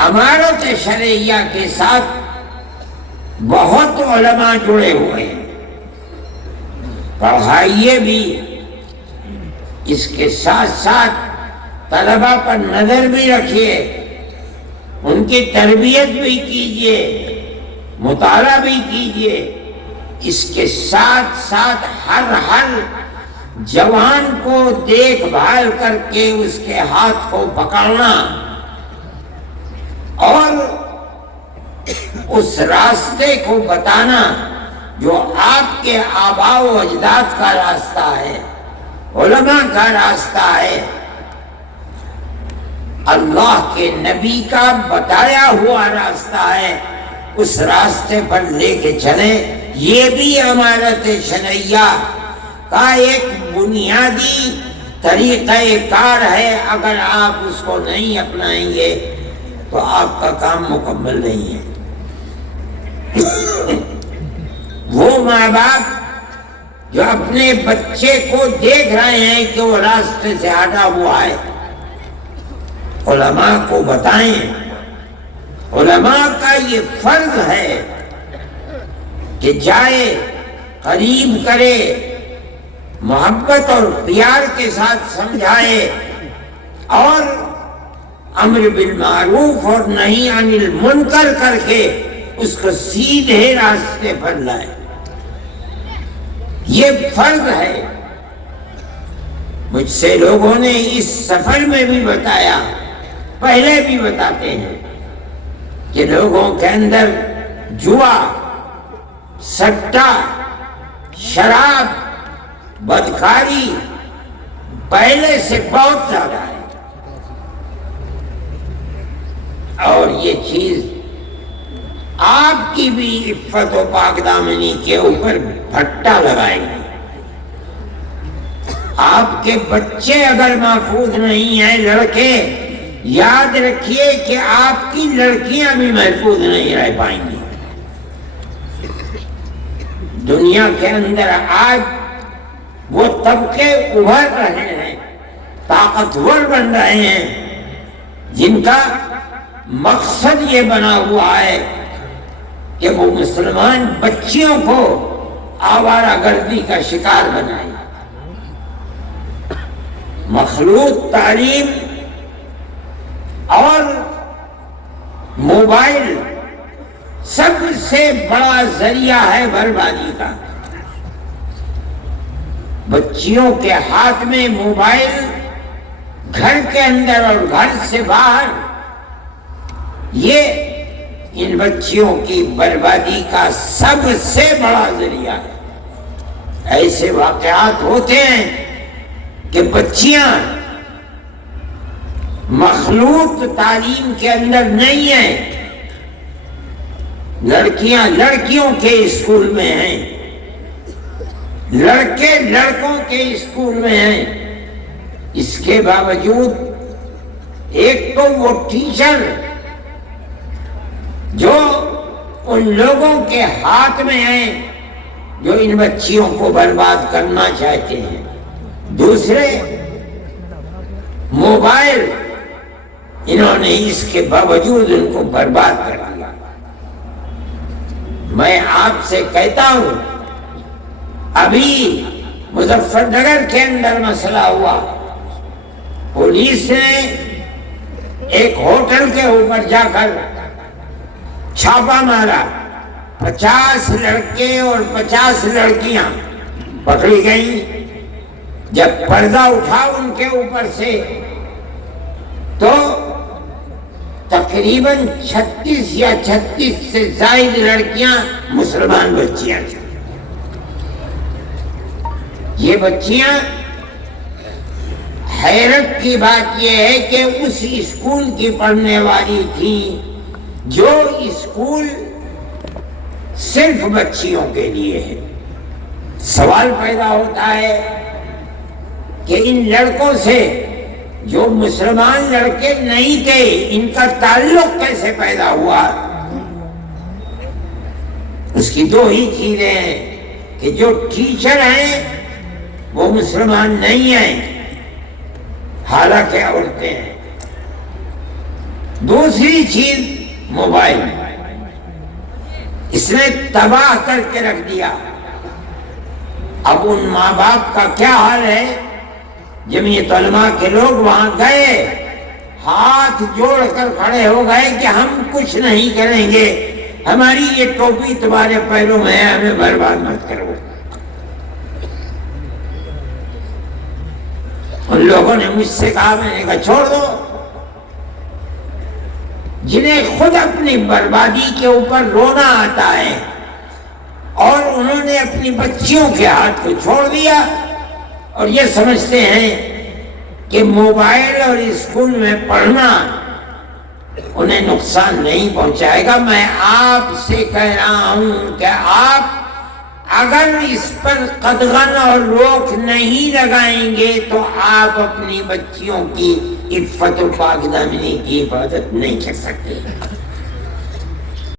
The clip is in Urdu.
امارت شرعیہ کے ساتھ بہت علماء جڑے ہوئے ہیں، پڑھائیے بھی، اس کے ساتھ ساتھ طلباء پر نظر بھی رکھیے، ان کی تربیت بھی کیجیے، مطالعہ بھی کیجیے، اس کے ساتھ ساتھ ہر جوان کو دیکھ بھال کر کے اس کے ہاتھ کو پکڑنا اور اس راستے کو بتانا جو آپ کے آباء و اجداد کا راستہ ہے، علماء کا راستہ ہے، اللہ کے نبی کا بتایا ہوا راستہ ہے، اس راستے پر لے کے چلیں۔ یہ بھی امارت شرعیہ کا ایک بنیادی طریقہ کار ہے، اگر آپ اس کو نہیں اپنائیں گے تو آپ کا کام مکمل نہیں ہے۔ وہ ماں باپ جو اپنے بچے کو دیکھ رہے ہیں کہ وہ راستے سے ہٹا ہوا ہے، علماء کو بتائیں۔ علماء کا یہ فرض ہے کہ جائے، قریب کرے، محبت اور پیار کے ساتھ سمجھائے اور امر بالمعروف اور نہی عن المنکر کر کے اس کو سیدھے راستے پر لائے۔ یہ فرض ہے۔ مجھ سے لوگوں نے اس سفر میں بھی بتایا، پہلے بھی بتاتے ہیں کہ لوگوں کے اندر جوا، سٹا، شراب، بدکاری پہلے سے بہت زیادہ ہے، اور یہ چیز آپ کی بھی عفت و پاک دامنی کے اوپر پھٹا لگائے گی۔ آپ کے بچے اگر محفوظ نہیں ہیں، لڑکے، یاد رکھیے کہ آپ کی لڑکیاں بھی محفوظ نہیں رہ پائیں گی۔ دنیا کے اندر آج وہ طبقے ابھر رہے ہیں، طاقتور بن رہے ہیں، جن کا مقصد یہ بنا ہوا ہے کہ وہ مسلمان بچیوں کو آوارہ گردی کا شکار بنائیں۔ مخلوط تعلیم اور موبائل سب سے بڑا ذریعہ ہے بربادی کا۔ بچیوں کے ہاتھ میں موبائل، گھر کے اندر اور گھر سے باہر، یہ ان بچیوں کی بربادی کا سب سے بڑا ذریعہ ہے۔ ایسے واقعات ہوتے ہیں کہ بچیاں مخلوط تعلیم کے اندر نہیں ہیں، لڑکیاں لڑکیوں کے اسکول میں ہیں، لڑکے لڑکوں کے اسکول میں ہیں۔ اس کے باوجود ایک تو وہ ٹیچر جو ان لوگوں کے ہاتھ میں ہیں جو ان بچیوں کو برباد کرنا چاہتے ہیں، دوسرے موبائل، انہوں نے اس کے باوجود ان کو برباد کر دیا۔ میں آپ سے کہتا ہوں، ابھی مظفر نگر کے اندر مسئلہ ہوا، پولیس نے ایک ہوٹل کے اوپر جا کر چھاپا مارا، 50 لڑکے اور 50 لڑکیاں پکڑی گئیں۔ جب پردہ اٹھا ان کے اوپر سے تو تقریباً 36 یا 36 سے زائد لڑکیاں مسلمان بچیاں تھیں۔ یہ بچیاں، حیرت کی بات یہ ہے کہ اس اسکول کی پڑھنے والی تھیں جو اسکول صرف بچیوں کے لیے ہے۔ سوال پیدا ہوتا ہے کہ ان لڑکوں سے جو مسلمان لڑکے نہیں تھے، ان کا تعلق کیسے پیدا ہوا؟ اس کی دو ہی چیزیں ہیں کہ جو ٹیچر ہیں وہ مسلمان نہیں ہیں، حالانکہ عورتیں ہیں۔ دوسری چیز موبائل، اس نے تباہ کر کے رکھ دیا۔ اب ان ماں باپ کا کیا حال ہے؟ جمعیت علماء کے لوگ وہاں گئے، ہاتھ جوڑ کر کھڑے ہو گئے کہ ہم کچھ نہیں کریں گے، ہماری یہ ٹوپی تمہارے پیروں میں ہے، ہمیں برباد مت کرو۔ ان لوگوں نے مجھ سے کہا، میں نے کہا چھوڑ دو۔ جنہیں خود اپنی بربادی کے اوپر رونا آتا ہے اور انہوں نے اپنی بچیوں کے ہاتھ کو چھوڑ دیا اور یہ سمجھتے ہیں کہ موبائل اور اسکول میں پڑھنا انہیں نقصان نہیں پہنچائے گا۔ میں آپ سے کہہ رہا ہوں کہ آپ اگر اس پر قدغن اور روک نہیں لگائیں گے تو آپ اپنی بچیوں کی عفت و پاک دامنی کی حفاظت نہیں کر سکتے۔